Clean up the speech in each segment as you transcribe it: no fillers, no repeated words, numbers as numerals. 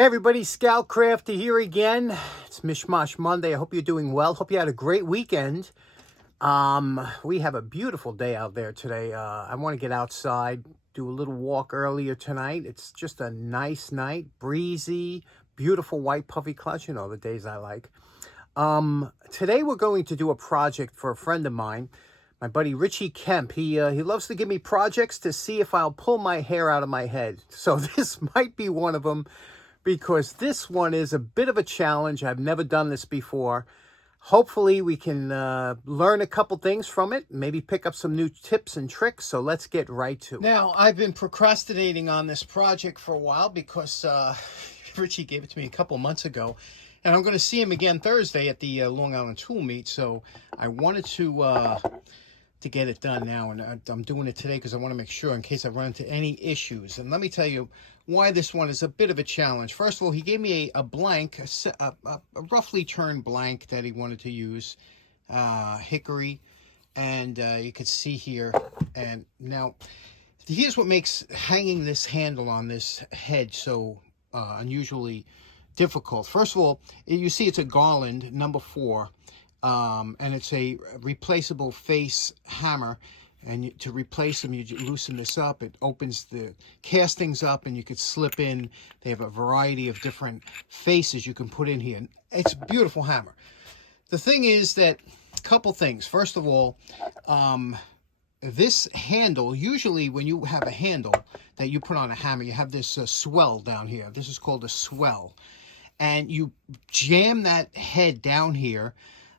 Hey everybody, Scout Crafty here again. It's Mishmash Monday. I hope you're doing well. Hope you had a great weekend. We have a beautiful day out there today. I want to get outside, do a little walk earlier tonight. It's just a nice night, breezy, beautiful white puffy clouds. You know, the days I like. Today we're going to do a project for a friend of mine, my buddy Richie Kemp. He loves to give me projects to see if I'll pull my hair out of my head. So this might be one of them, because this one is a bit of a challenge. I've never done this before. Hopefully we can learn a couple things from it, maybe pick up some new tips and tricks. So let's get right to it. Now, I've been procrastinating on this project for a while because Richie gave it to me a couple months ago. And I'm going to see him again Thursday at the Long Island Tool Meet. So I wanted to get it done now, and I'm doing it today because I want to make sure in case I run into any issues. And let me tell you why this one is a bit of a challenge. First of all, he gave me a blank, a roughly turned blank that he wanted to use, hickory, and you could see here. And now, here's what makes hanging this handle on this head so unusually difficult. First of all, you see it's a Garland number 4. And it's a replaceable face hammer, and to replace them you loosen this up. It opens the castings up and you could slip in. They have a variety of different faces you can put in here. It's a beautiful hammer. The thing is that, couple things. First of all, this handle, usually when you have a handle that you put on a hammer, you have this swell down here. This is called a swell, and you jam that head down here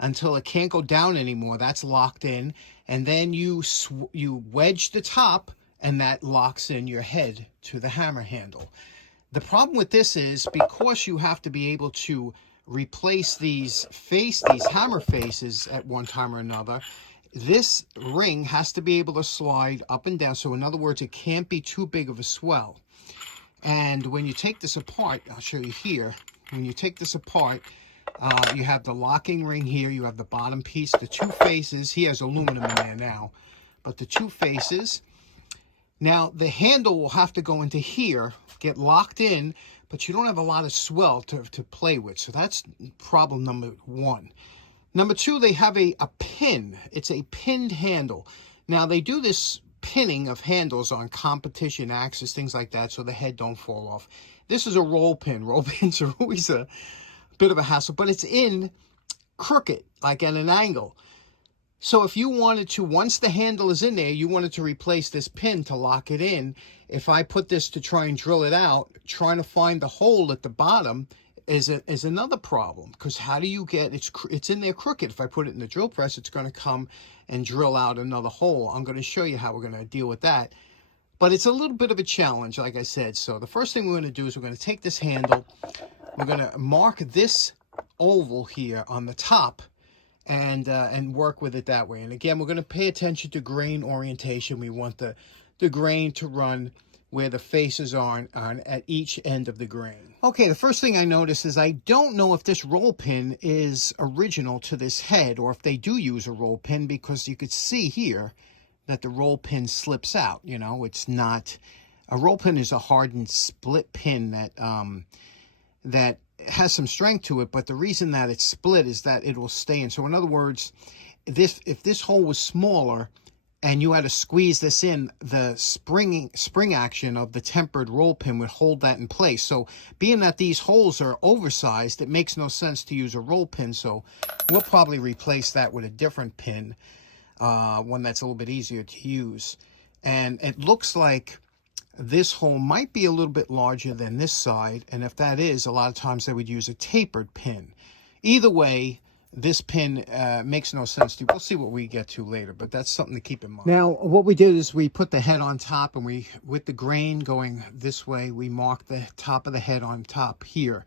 until it can't go down anymore. That's locked in, and then you wedge the top, and that locks in your head to the hammer handle. The problem with this is, because you have to be able to replace these hammer faces at one time or another, this ring has to be able to slide up and down. So in other words, it can't be too big of a swell. And when you take this apart, I'll show you here, when you take this apart, you have the locking ring here, you have the bottom piece, the two faces. He has aluminum in there now, but the two faces. Now, the handle will have to go into here, get locked in, but you don't have a lot of swell to play with. So that's problem number 1. Number 2, they have a pin. It's a pinned handle. Now, they do this pinning of handles on competition axes, things like that, so the head don't fall off. This is a roll pin. Roll pins are always a bit of a hassle, but it's in crooked, like at an angle. So if you wanted to, once the handle is in there, you wanted to replace this pin to lock it in. If I put this to try and drill it out, trying to find the hole at the bottom is another problem, because how do you get it's in there crooked. If I put it in the drill press, it's going to come and drill out another hole. I'm going to show you how we're going to deal with that. But it's a little bit of a challenge, like I said. So the first thing we're going to do is we're going to take this handle, we're going to mark this oval here on the top, and work with it that way. And again, we're going to pay attention to grain orientation. We want the grain to run where the faces are on at each end of the grain. Okay, the first thing I notice is I don't know if this roll pin is original to this head, or if they do use a roll pin, because you could see here that the roll pin slips out. You know, it's not a roll pin. Is a hardened split pin that has some strength to it, but the reason that it's split is that it will stay in. So in other words, if this hole was smaller and you had to squeeze this in, the spring action of the tempered roll pin would hold that in place. So being that these holes are oversized, it makes no sense to use a roll pin. So we'll probably replace that with a different pin, one that's a little bit easier to use. And it looks like this hole might be a little bit larger than this side, and if that is, a lot of times they would use a tapered pin. Either way, this pin makes no sense to. We'll see what we get to later, but that's something to keep in mind. Now, what we did is we put the head on top, and we, with the grain going this way, we marked the top of the head on top here.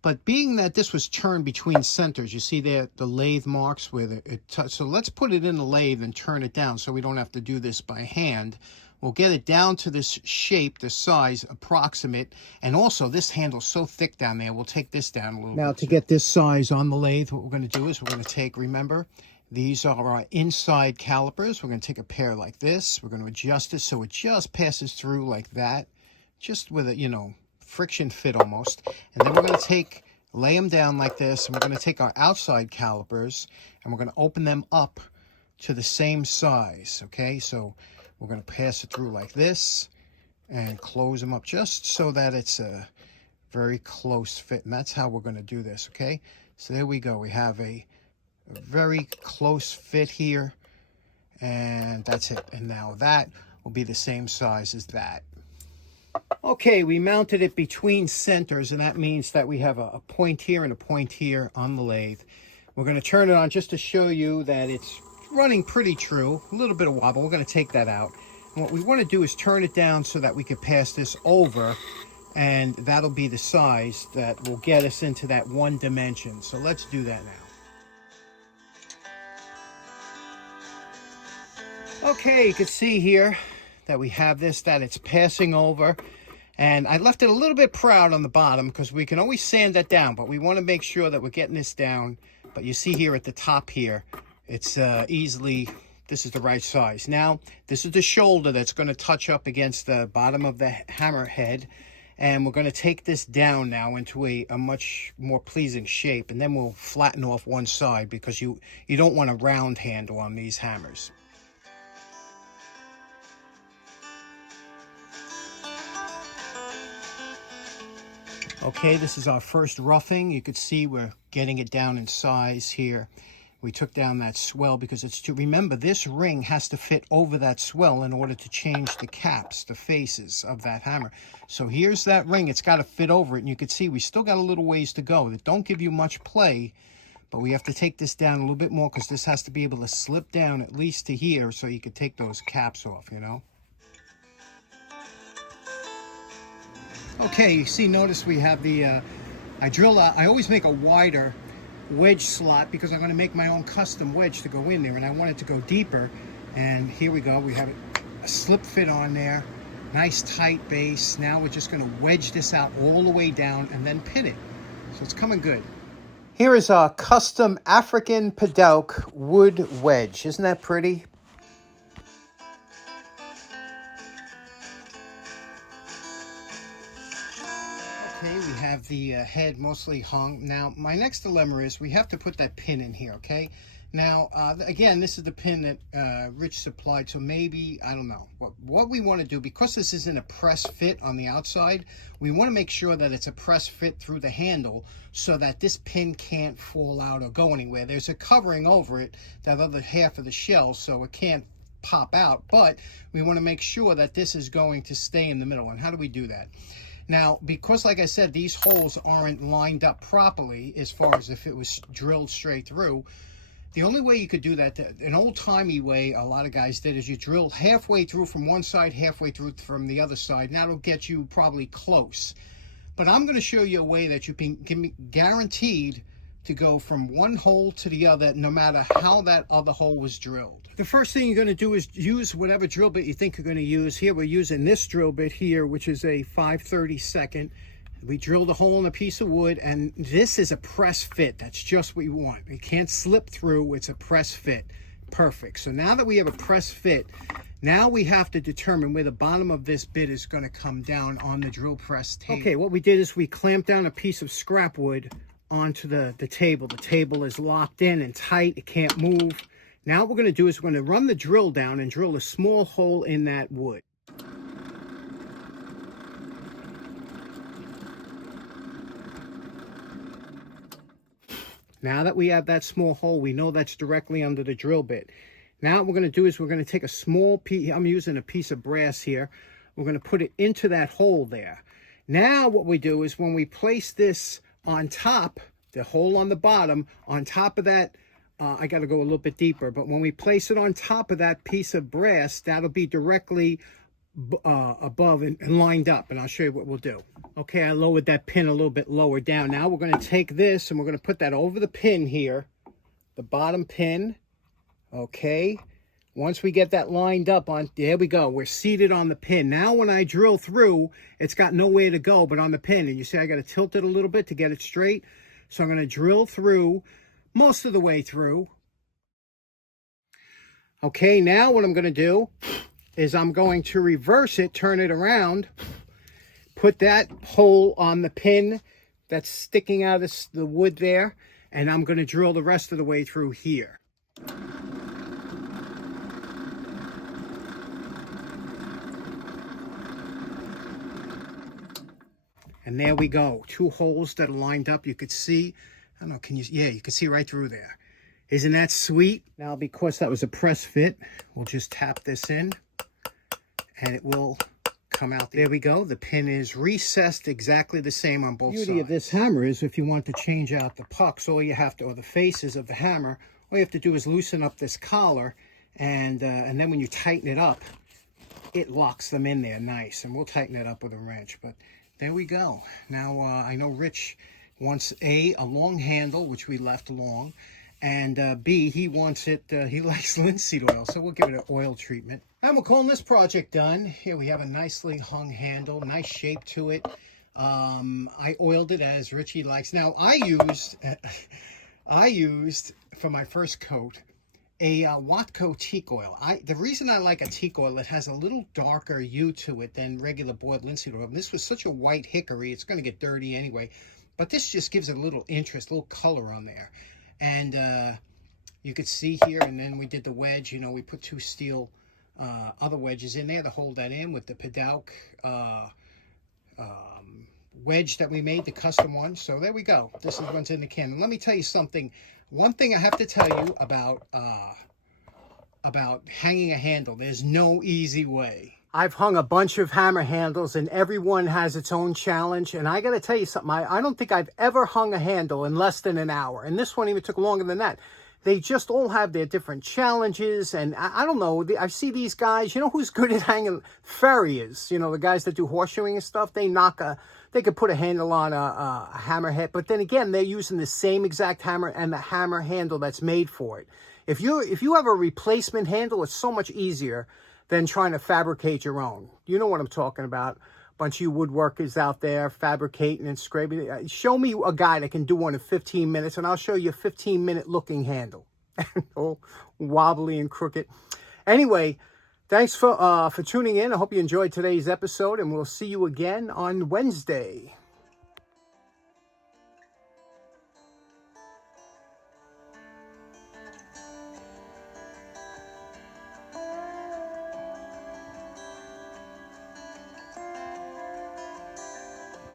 But being that this was turned between centers, you see there the lathe marks with it. So let's put it in the lathe and turn it down so we don't have to do this by hand. We'll get it down to this shape, this size, approximate. And also, this handle's so thick down there, we'll take this down a little bit. Now, to get this size on the lathe, what we're going to do is we're going to take, remember, these are our inside calipers. We're going to take a pair like this. We're going to adjust it so it just passes through like that, just with a, friction fit almost. And then we're going to lay them down like this, and we're going to take our outside calipers and we're going to open them up to the same size, okay? So we're going to pass it through like this and close them up just so that it's a very close fit. And that's how we're going to do this, okay? So there we go. We have a very close fit here, and that's it. And now that will be the same size as that. Okay, we mounted it between centers, and that means that we have a point here and a point here on the lathe. We're going to turn it on just to show you that it's running pretty true. A little bit of wobble. We're going to take that out. And what we want to do is turn it down so that we can pass this over, and that'll be the size that will get us into that one dimension. So let's do that now. Okay, you can see here that we have this, that it's passing over. And I left it a little bit proud on the bottom because we can always sand that down, but we want to make sure that we're getting this down. But you see here at the top here, it's easily, this is the right size. Now, this is the shoulder that's going to touch up against the bottom of the hammer head. And we're going to take this down now into a much more pleasing shape. And then we'll flatten off one side because you don't want a round handle on these hammers. Okay, this is our first roughing. You could see we're getting it down in size here. We took down that swell because it's too... Remember, this ring has to fit over that swell in order to change the caps, the faces of that hammer. So here's that ring. It's got to fit over it. And you can see we still got a little ways to go. That don't give you much play, but we have to take this down a little bit more because this has to be able to slip down at least to here so you can take those caps off, you know. Okay, you see, notice we have the, I always make a wider wedge slot because I'm going to make my own custom wedge to go in there, and I want it to go deeper. And here we go, we have a slip fit on there, nice tight base. Now we're just going to wedge this out all the way down and then pin it. So it's coming good. Here is our custom African Padouk wood wedge. Isn't that pretty? Okay, we have the head mostly hung. Now, my next dilemma is we have to put that pin in here, okay? Now, again, this is the pin that Rich supplied, so maybe, I don't know. What we want to do, because this isn't a press fit on the outside, we want to make sure that it's a press fit through the handle so that this pin can't fall out or go anywhere. There's a covering over it, that other half of the shell, so it can't pop out, but we want to make sure that this is going to stay in the middle. And how do we do that? Now, because like I said, these holes aren't lined up properly as far as if it was drilled straight through, the only way you could do that, an old-timey way a lot of guys did, is you drill halfway through from one side, halfway through from the other side, and that'll get you probably close. But I'm going to show you a way that you can be guaranteed to go from one hole to the other, no matter how that other hole was drilled. The first thing you're going to do is use whatever drill bit you think you're going to use. Here we're using this drill bit here, which is a 5/32. We drilled a hole in a piece of wood, and this is a press fit. That's just what you want. It can't slip through. It's a press fit. Perfect. So now that we have a press fit, now we have to determine where the bottom of this bit is going to come down on the drill press table. Okay, what we did is we clamped down a piece of scrap wood onto the table. The table is locked in and tight. It can't move. Now what we're going to do is we're going to run the drill down and drill a small hole in that wood. Now that we have that small hole, we know that's directly under the drill bit. Now what we're going to do is we're going to take a small piece, I'm using a piece of brass here, we're going to put it into that hole there. Now what we do is when we place this on top, the hole on the bottom, on top of that, I got to go a little bit deeper, but when we place it on top of that piece of brass, that'll be directly above and lined up, and I'll show you what we'll do. Okay, I lowered that pin a little bit lower down. Now we're going to take this and we're going to put that over the pin here, the bottom pin. Okay, once we get that lined up on, there we go, we're seated on the pin. Now when I drill through, it's got nowhere to go but on the pin, and you see I got to tilt it a little bit to get it straight. So I'm going to drill through most of the way through. Okay, now what I'm going to do is I'm going to reverse it, turn it around, put that hole on the pin that's sticking out of the wood there, and I'm going to drill the rest of the way through here. And there we go. 2 holes that are lined up. You could see, I don't know, can you, yeah, you can see right through there. Isn't that sweet? Now, because that was a press fit, we'll just tap this in and it will come out. There we go. The pin is recessed exactly the same on both sides. The beauty of this hammer is if you want to change out the pucks, all you have to, or the faces of the hammer, all you have to do is loosen up this collar, and then when you tighten it up, it locks them in there nice. And we'll tighten it up with a wrench, but there we go. Now, I know Rich wants a long handle, which we left long, and B, he wants it, he likes linseed oil, so we'll give it an oil treatment. And we're calling this project done. Here we have a nicely hung handle, nice shape to it. I oiled it as Richie likes. Now, I used for my first coat a Watco teak oil. The reason I like a teak oil, it has a little darker hue to it than regular boiled linseed oil. This was such a white hickory, it's going to get dirty anyway. But this just gives it a little interest, a little color on there. And you could see here, and then we did the wedge. You know, we put 2 steel other wedges in there to hold that in with the Padauk wedge that we made, the custom one. So there we go. This is what's in the can. And let me tell you something. One thing I have to tell you about hanging a handle. There's no easy way. I've hung a bunch of hammer handles, and every one has its own challenge. And I got to tell you something. I don't think I've ever hung a handle in less than an hour. And this one even took longer than that. They just all have their different challenges. And I don't know. I see these guys. You know who's good at hanging? Farriers. You know, the guys that do horseshoeing and stuff. They could put a handle on a hammerhead. But then again, they're using the same exact hammer and the hammer handle that's made for it. If you have a replacement handle, it's so much easier than trying to fabricate your own. You know what I'm talking about. A bunch of you woodworkers out there fabricating and scraping. Show me a guy that can do one in 15 minutes, and I'll show you a 15-minute looking handle. All wobbly and crooked. Anyway, thanks for tuning in. I hope you enjoyed today's episode, and we'll see you again on Wednesday.